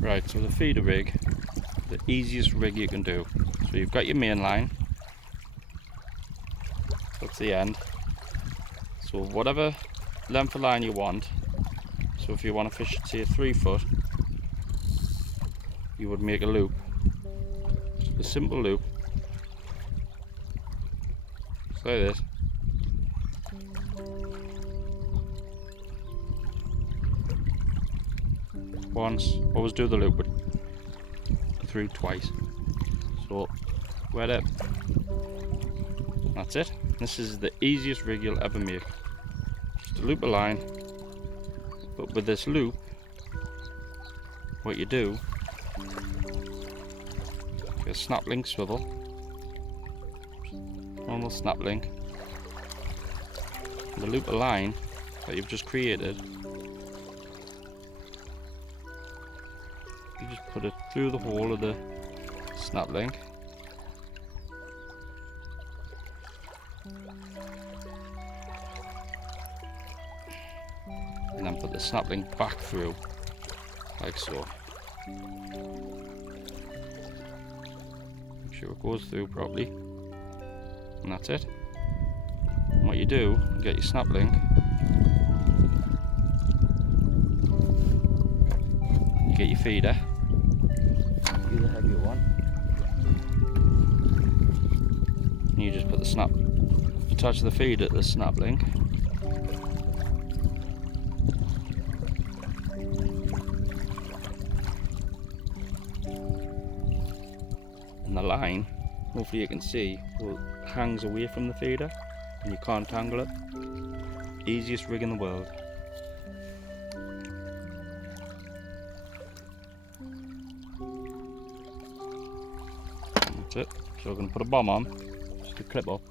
Right, so the feeder rig, the easiest rig you can do. So you've got your main line, that's the end. So whatever length of line you want, so if you want to fish, say 3 foot, you would make a loop, just a simple loop, just like this. Once, always do the loop, but through twice. So wet it. That's it. This is the easiest rig you'll ever make. Just a loop of line, but with this loop, what you do, get a snap link swivel, normal snap link, and the loop of line that you've just created, you just put it through the hole of the snap link. And then put the snap link back through, like so. Make sure it goes through properly. And that's it. And what you do, you get your snap link. You get your feeder. Use a heavier one. And you just put the snap, attach the feeder to the snap link. And the line, hopefully you can see, hangs away from the feeder and you can't tangle it. Easiest rig in the world. That's it. So we're going to put a bomb on, just to clip up.